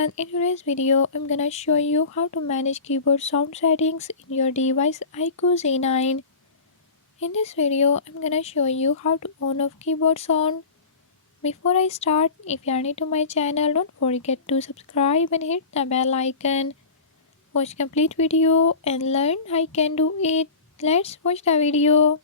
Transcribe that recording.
everyone, in today's video I'm gonna show you how to manage keyboard sound settings in your device iQOO Z9. In this video I'm gonna show you how to on off keyboard sound. Before I start, if you are new to my channel, don't forget to subscribe and hit the bell icon. Watch complete video and learn I can do it. Let's watch the video.